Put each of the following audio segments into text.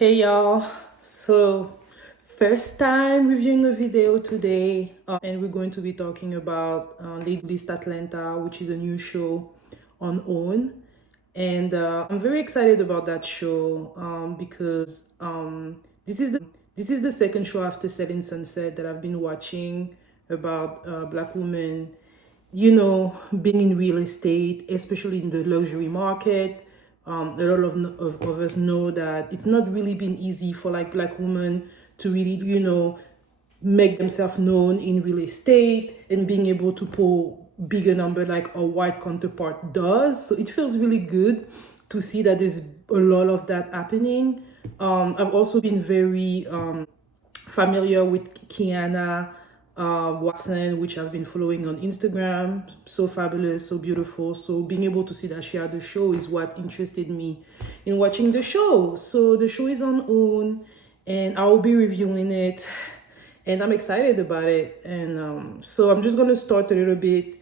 Hey y'all, so first time reviewing a video today, and we're going to be talking about List Atlanta, which is a new show on OWN. And I'm very excited about that show because this is the second show after Selling Sunset that I've been watching about Black women, being in real estate, especially in the luxury market. A lot of us know that it's not really been easy for like Black women to really, make themselves known in real estate and being able to pull bigger number like a white counterpart does. So it feels really good to see that there's a lot of that happening. I've also been very familiar with Kiana Watson, which I've been following on Instagram. So fabulous, so beautiful. So being able to see that she had the show is what interested me in watching the show. So the show is on OWN, and I will be reviewing it, and I'm excited about it. And so I'm just gonna start a little bit.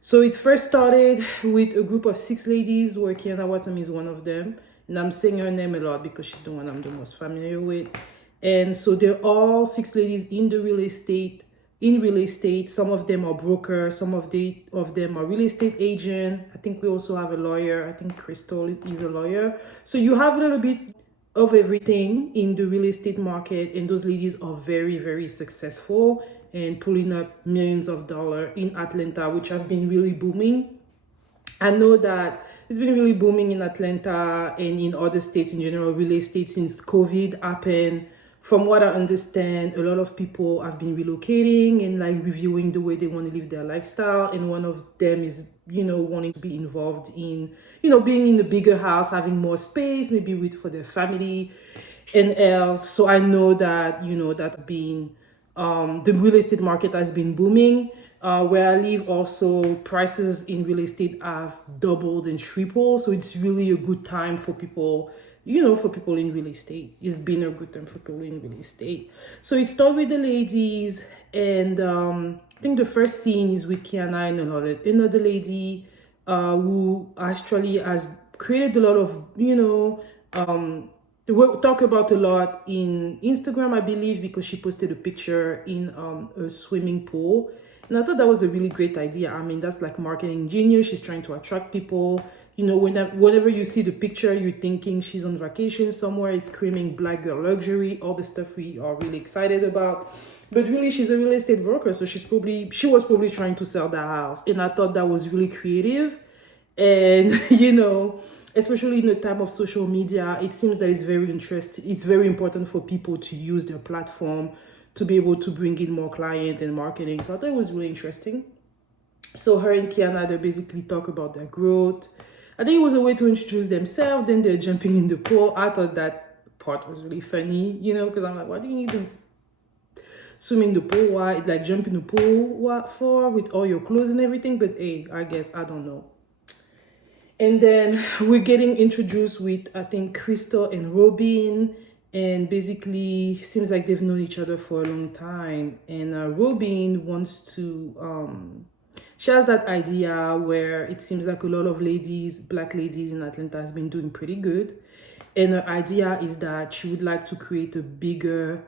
So it first started with a group of six ladies, where Kiana Watson is one of them. And I'm saying her name a lot because she's the one I'm the most familiar with. And so they're all six ladies in the real estate, in real estate. Some of them are brokers, of them are real estate agent. I think we also have a lawyer. I think Crystal is a lawyer. So you have a little bit of everything in the real estate market, and those ladies are very, very successful and pulling up millions of dollars in Atlanta, which have been really booming. I know that it's been really booming in Atlanta and in other states in general, real estate, since COVID happened. From what I understand, a lot of people have been relocating and like reviewing the way they want to live their lifestyle. And one of them is, wanting to be involved in, being in a bigger house, having more space, maybe with for their family and else. So I know that, that's been the real estate market has been booming. Where I live, also prices in real estate have doubled and tripled. So it's really a good time for people, for people in real estate. It's been a good time for people in real estate. So it started with the ladies, and I think the first scene is with Kiana and another lady who actually has created a lot of, we talk about a lot in Instagram, I believe, because she posted a picture in a swimming pool. And I thought that was a really great idea. I mean, that's like marketing genius. She's trying to attract people. Whenever you see the picture, you're thinking she's on vacation somewhere. It's screaming Black girl luxury, all the stuff we are really excited about. But really, she's a real estate broker, so she was probably trying to sell that house. And I thought that was really creative. And especially in the time of social media, it seems that it's very important for people to use their platform to be able to bring in more clients and marketing. So I thought it was really interesting. So her and Kiana, they basically talk about their growth. I think it was a way to introduce themselves. Then they're jumping in the pool. I thought that part was really funny, because I'm like, what do you need to swim in the pool? Why? Like jump in the pool? What for? With all your clothes and everything? But hey, I guess I don't know. And then we're getting introduced with, I think, Crystal and Robin. And basically, seems like they've known each other for a long time. And Robin wants to, she has that idea where it seems like a lot of ladies, Black ladies in Atlanta, has been doing pretty good. And her idea is that she would like to create a bigger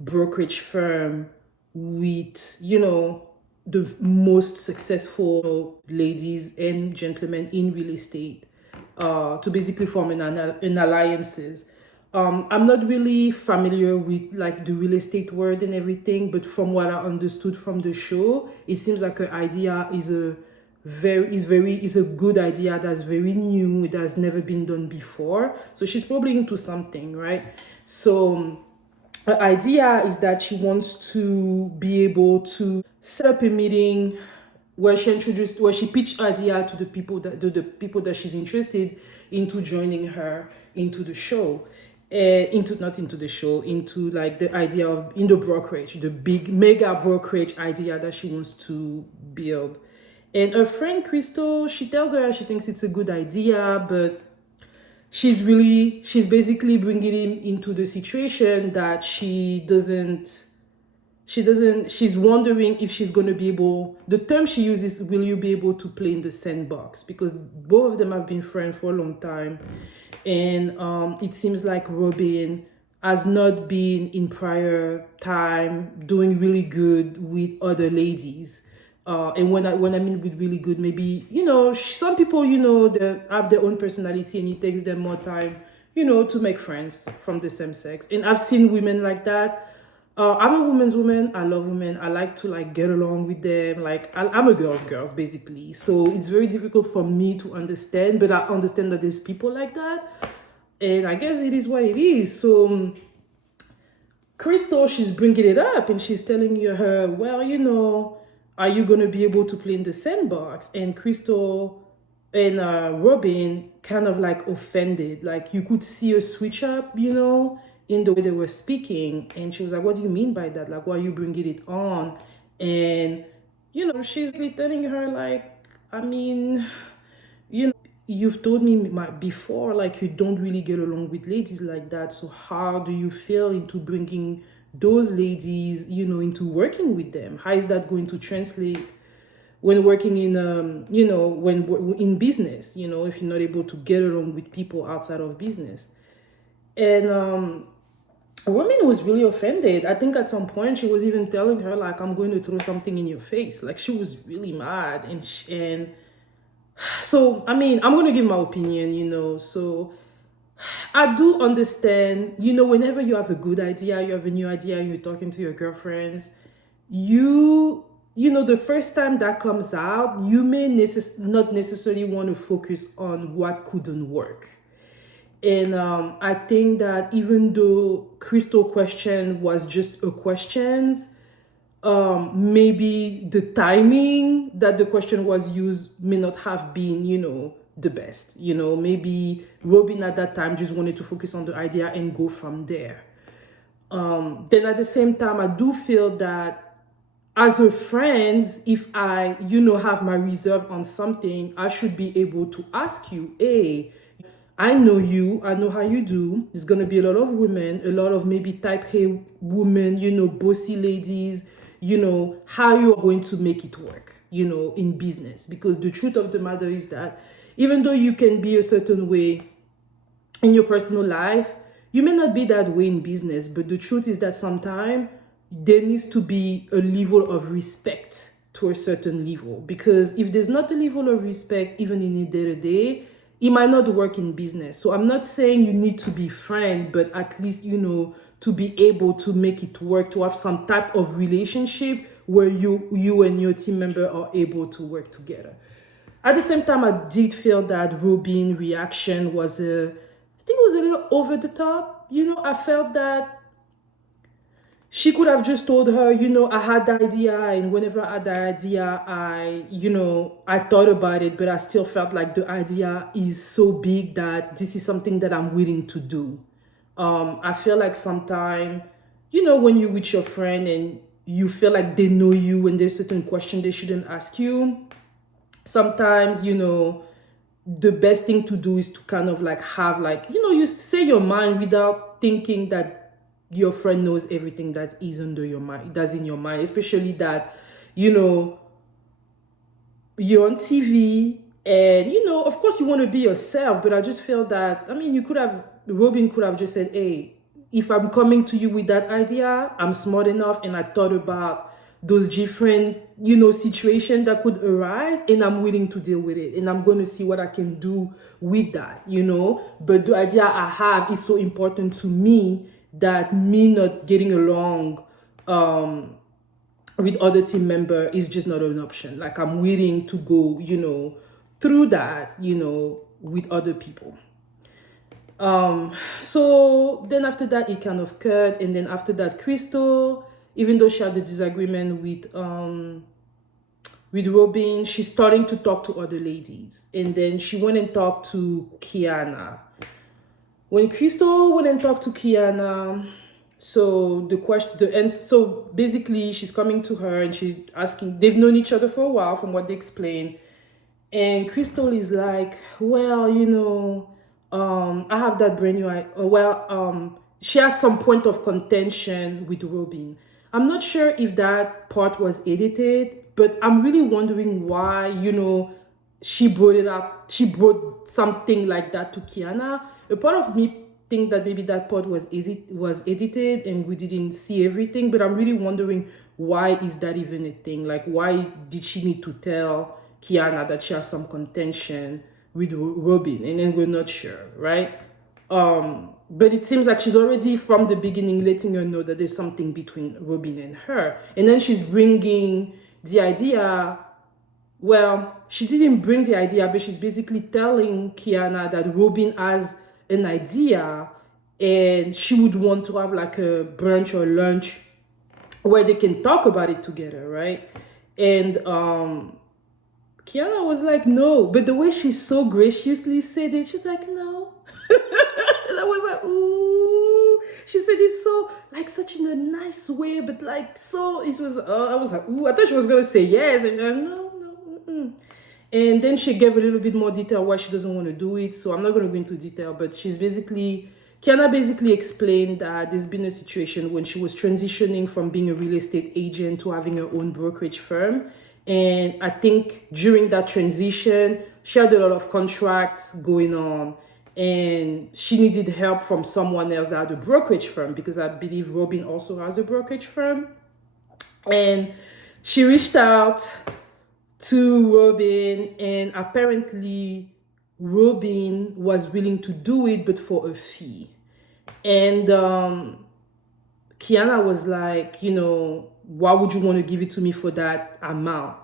brokerage firm with, the most successful ladies and gentlemen in real estate to basically form an alliances. I'm not really familiar with like the real estate world and everything, but from what I understood from the show, it seems like her idea is a good idea that's very new, it has never been done before. So she's probably into something, right? So her idea is that she wants to be able to set up a meeting where she pitched idea to the people that she's interested into joining her into the show, into not into the show, into like the idea of in the brokerage, the big mega brokerage idea that she wants to build. And her friend Crystal, she tells her she thinks it's a good idea, but she's basically bringing him into the situation that she's wondering if she's going to be able, the term she uses, will you be able to play in the sandbox, because both of them have been friends for a long time. And it seems like Robin has not been in prior time doing really good with other ladies. And when I mean with really good, maybe some people they have their own personality and it takes them more time to make friends from the same sex. And I've seen women like that. I'm a woman's woman. I love women. I like to like get along with them. Like I'm a girl's basically. So it's very difficult for me to understand, but I understand that there's people like that, and I guess it is what it is. So Crystal, she's bringing it up and she's telling her, well, are you going to be able to play in the sandbox? And Crystal and Robin kind of like offended. Like you could see a switch up, in the way they were speaking. And she was like, what do you mean by that? Like, why are you bringing it on? And, she's telling her, like, I mean, you've told me before, like, you don't really get along with ladies like that. So how do you feel into bringing those ladies, into working with them? How is that going to translate when working in, when in business, if you're not able to get along with people outside of business? And Woman was really offended. I think at some point she was even telling her, like, I'm going to throw something in your face. Like, she was really mad. And so, I mean, I'm going to give my opinion, So I do understand, whenever you have a good idea, you have a new idea, you're talking to your girlfriends, the first time that comes out, you may not necessarily want to focus on what couldn't work. And I think that even though Crystal question was just a question, maybe the timing that the question was used may not have been, the best. Maybe Robin at that time just wanted to focus on the idea and go from there. Then at the same time, I do feel that as a friend, if I, have my reserve on something, I should be able to ask you, hey, I know you, I know how you do. There's going to be a lot of women, a lot of maybe type A women, bossy ladies, how you're going to make it work, in business. Because the truth of the matter is that even though you can be a certain way in your personal life, you may not be that way in business. But the truth is that sometimes there needs to be a level of respect to a certain level. Because if there's not a level of respect, even in the day-to-day, it might not work in business. So I'm not saying you need to be friends, but at least, to be able to make it work, to have some type of relationship where you and your team member are able to work together. At the same time, I did feel that Robin's reaction was I think it was a little over the top. I felt that she could have just told her, I had the idea, and whenever I had the idea, I thought about it, but I still felt like the idea is so big that this is something that I'm willing to do. I feel like sometimes, when you're with your friend and you feel like they know you and there's certain question they shouldn't ask you, sometimes, the best thing to do is to kind of like have like, you say your mind without thinking that your friend knows everything that is under your mind, that's in your mind, especially that, you're on TV and, of course you want to be yourself, but I just feel that, I mean, Robin could have just said, hey, if I'm coming to you with that idea, I'm smart enough and I thought about those different, situations that could arise and I'm willing to deal with it and I'm going to see what I can do with that, But the idea I have is so important to me that me not getting along with other team member is just not an option. Like I'm willing to go, through that, with other people. So then after that it kind of cut, and then after that Crystal, even though she had a disagreement with Robin, she's starting to talk to other ladies, and then she went and talked to Kiana. When Crystal went and talked to Kiana, so so basically she's coming to her and she's asking, they've known each other for a while from what they explained, and Crystal is like, well, I have that brand new she has some point of contention with Robin. I'm not sure if that part was edited, but I'm really wondering why, she brought it up. She brought something like that to Kiana. A part of me think that maybe that part was edited and we didn't see everything, but I'm really wondering, why is that even a thing? Like, why did she need to tell Kiana that she has some contention with Robin? And then we're not sure, right? But it seems like she's already from the beginning letting her know that there's something between Robin and her. And then she's bringing the idea, well, she didn't bring the idea, but she's basically telling Kiana that Robin has an idea and she would want to have like a brunch or lunch where they can talk about it together, right? And Kiana was like, no. But the way she so graciously said it, she's like, no. And I was like, ooh. She said it so, like, such in a nice way, but like, so, it was, I was like, ooh. I thought she was going to say yes. And she was like, no, no, mm-mm. And then she gave a little bit more detail why she doesn't want to do it. So I'm not going to go into detail, but Kiana basically explained that there's been a situation when she was transitioning from being a real estate agent to having her own brokerage firm. And I think during that transition, she had a lot of contracts going on and she needed help from someone else that had a brokerage firm, because I believe Robin also has a brokerage firm. And she reached out to Robin, and apparently Robin was willing to do it, but for a fee. And Kiana was like, why would you want to give it to me for that amount?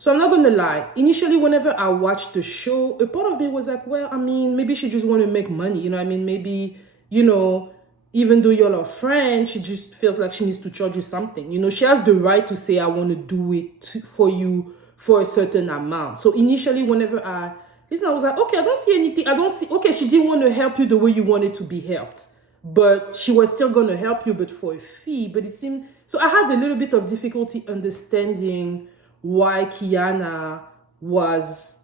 So I'm not going to lie. Initially, whenever I watched the show, a part of me was like, well, I mean, maybe she just want to make money. You know what I mean? Maybe, even though y'all are friends, she just feels like she needs to charge you something. She has the right to say, I want to do it for you for a certain amount. So initially, whenever I was like, okay, I don't see anything. Okay, she didn't want to help you the way you wanted to be helped, but she was still going to help you, but for a fee. But it seemed, so I had a little bit of difficulty understanding why Kiana was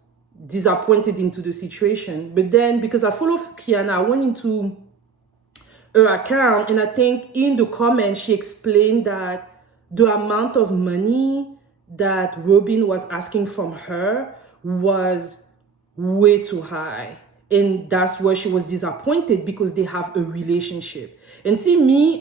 disappointed into the situation. But then, because I follow Kiana, I went into her account, and I think in the comments she explained that the amount of money that Robin was asking from her was way too high, and that's where she was disappointed, because they have a relationship. And see,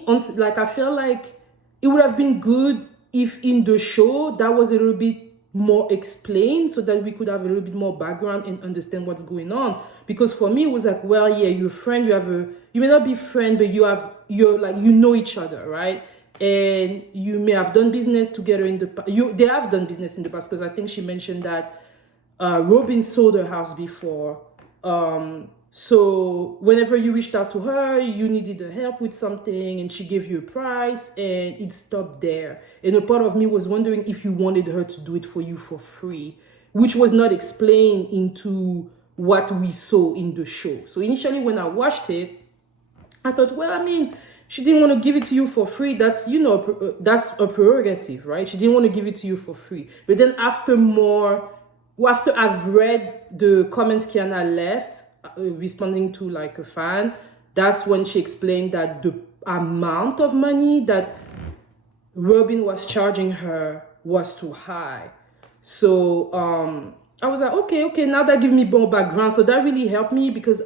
I feel like it would have been good if in the show that was a little bit more explained, so that we could have a little bit more background and understand what's going on. Because for me, it was like, well, yeah, you're a friend, you may not be friend, but you know each other, right? And you may have done business together in the past. They have done business in the past, because I think she mentioned that Robin sold her house before. So whenever you reached out to her, you needed help with something, and she gave you a price, and it stopped there. And a part of me was wondering if you wanted her to do it for you for free, which was not explained into what we saw in the show. So initially, when I watched it, I thought, well, I mean, she didn't want to give it to you for free. That's, that's a prerogative, right? She didn't want to give it to you for free. But then after I've read the comments Kiana left, responding to like a fan, that's when she explained that the amount of money that Robin was charging her was too high. So I was like, okay, now that gives me more background. So that really helped me, because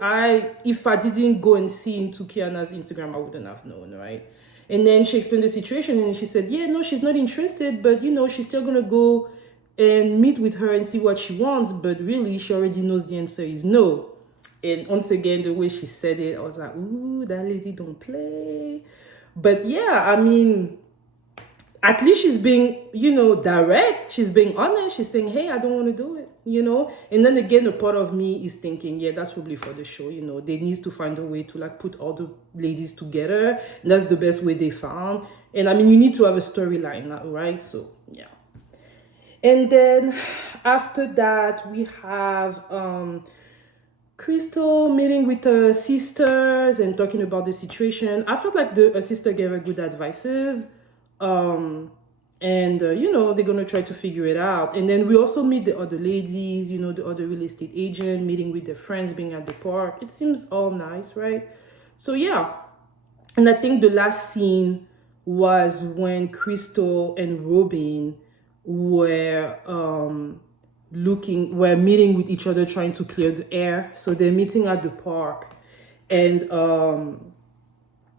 if I didn't go and see into Kiana's Instagram, I wouldn't have known, right? And then she explained the situation, and she said, yeah, no, she's not interested, but she's still gonna go and meet with her and see what she wants. But really, she already knows the answer is no. And once again, the way she said it, I was like, ooh, that lady don't play. But yeah, I mean, at least she's being, direct. She's being honest. She's saying, hey, I don't want to do it, And then again, a part of me is thinking, yeah, that's probably for the show, They need to find a way to like put all the ladies together. And that's the best way they found. And I mean, you need to have a storyline, right? So, yeah. And then after that, we have Crystal meeting with her sisters and talking about the situation. I felt like her sister gave her good advices. And they're going to try to figure it out. And then we also meet the other ladies, the other real estate agent, meeting with their friends, being at the park. It seems all nice, right? So, yeah. And I think the last scene was when Crystal and Robin were meeting with each other, trying to clear the air. So they're meeting at the park, And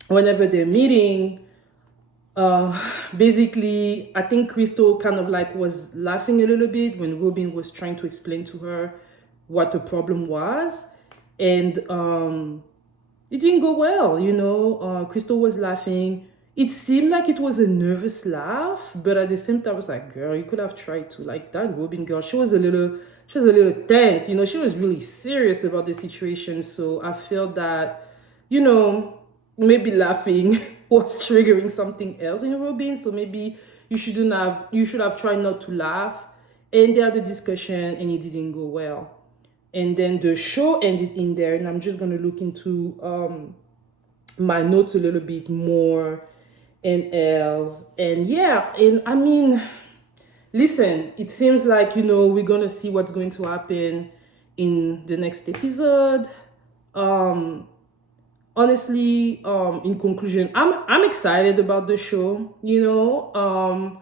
whenever they're meeting, basically, I think Crystal kind of like was laughing a little bit when Robin was trying to explain to her what the problem was. And it didn't go well, you know. Crystal was laughing. It seemed like it was a nervous laugh, but at the same time, I was like, girl, you could have tried to, like, that Robin girl. She was a little tense, you know. She was really serious about the situation. So I felt that, you know, maybe laughing was triggering something else in Robin. So maybe you should have tried not to laugh. And they had a discussion, and it didn't go well. And then the show ended in there, and I'm just going to look into my notes a little bit more and else. And yeah, and I mean, listen, it seems like, you know, we're going to see what's going to happen in the next episode. Honestly, in conclusion, I'm excited about the show, you know.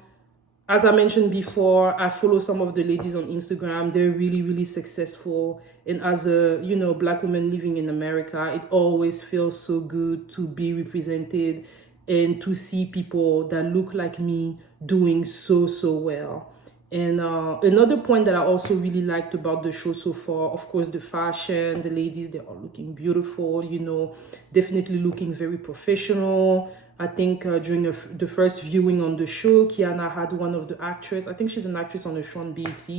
As I mentioned before, I follow some of the ladies on Instagram. They're really, really successful. And as a, you know, Black woman living in America, it always feels so good to be represented and to see people that look like me doing so, so well. And another point that I also really liked about the show so far, of course, the fashion, the ladies, they are looking beautiful, you know, definitely looking very professional. I think during the first viewing on the show, Kiana had one of the actress. I think she's an actress on the show on BET.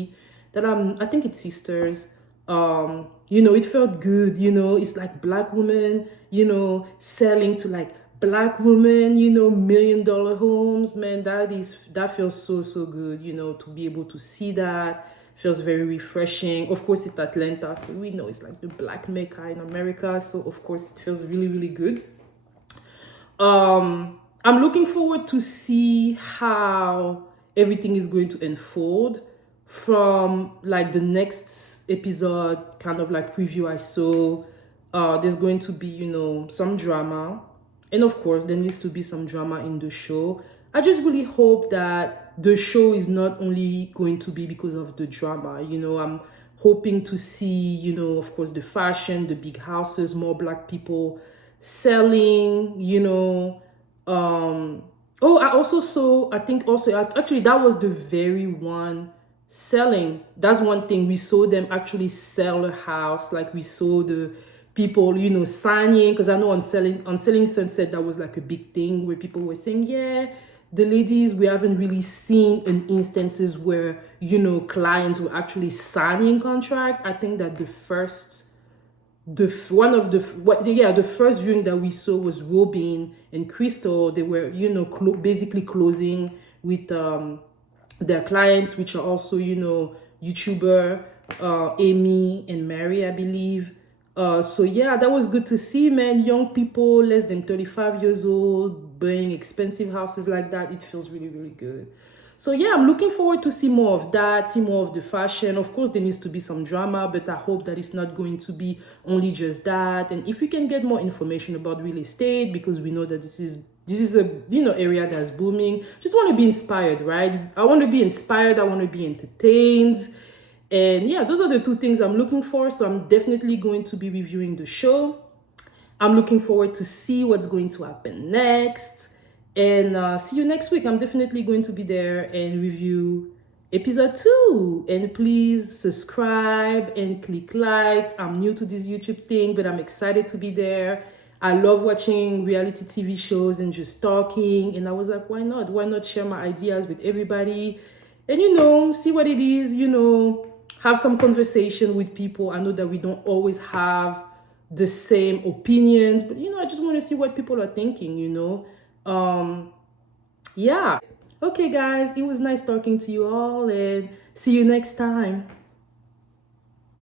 That I think it's Sisters. You know, it felt good. You know, it's like Black women, you know, selling to like Black women, you know, $1 million homes. Man, that feels so, so good. You know, to be able to see that feels very refreshing. Of course, it's Atlanta, so we know it's like the Black Mecca in America. So of course, it feels really, really good. I'm looking forward to see how everything is going to unfold from like the next episode kind of like preview I saw. There's going to be, you know, some drama, and of course there needs to be some drama in the show. I just really hope that the show is not only going to be because of the drama, you know. I'm hoping to see, you know, of course, the fashion, the big houses, more Black people selling, you know. Oh, I also saw, I think also, actually, that was the very one selling. That's one thing. We saw them actually sell a house. Like we saw the people, you know, signing. Because I know on Selling Sunset, that was like a big thing where people were saying, yeah, the ladies, we haven't really seen in instances where, you know, clients were actually signing contract. I think that the first the first viewing that we saw was Robin and Crystal. They were, you know, basically closing with their clients, which are also, you know, YouTuber Amy and Mary, I believe. So yeah, that was good to see, man. Young people less than 35 years old buying expensive houses like that. It feels really, really good. So yeah, I'm looking forward to see more of that, see more of the fashion. Of course, there needs to be some drama, but I hope that it's not going to be only just that. And if we can get more information about real estate, because we know that this is a, you know, area that's booming. Just want to be inspired, right? I want to be inspired. I want to be entertained. And yeah, those are the two things I'm looking for. So I'm definitely going to be reviewing the show. I'm looking forward to see what's going to happen next. And see you next week. I'm definitely going to be there and review episode 2. And please subscribe and click like. I'm new to this YouTube thing, but I'm excited to be there. I love watching reality TV shows and just talking. And I was like, why not? Why not share my ideas with everybody? And, you know, see what it is, you know, have some conversation with people. I know that we don't always have the same opinions, but, you know, I just want to see what people are thinking, you know. Yeah. Okay, guys, it was nice talking to you all, and see you next time.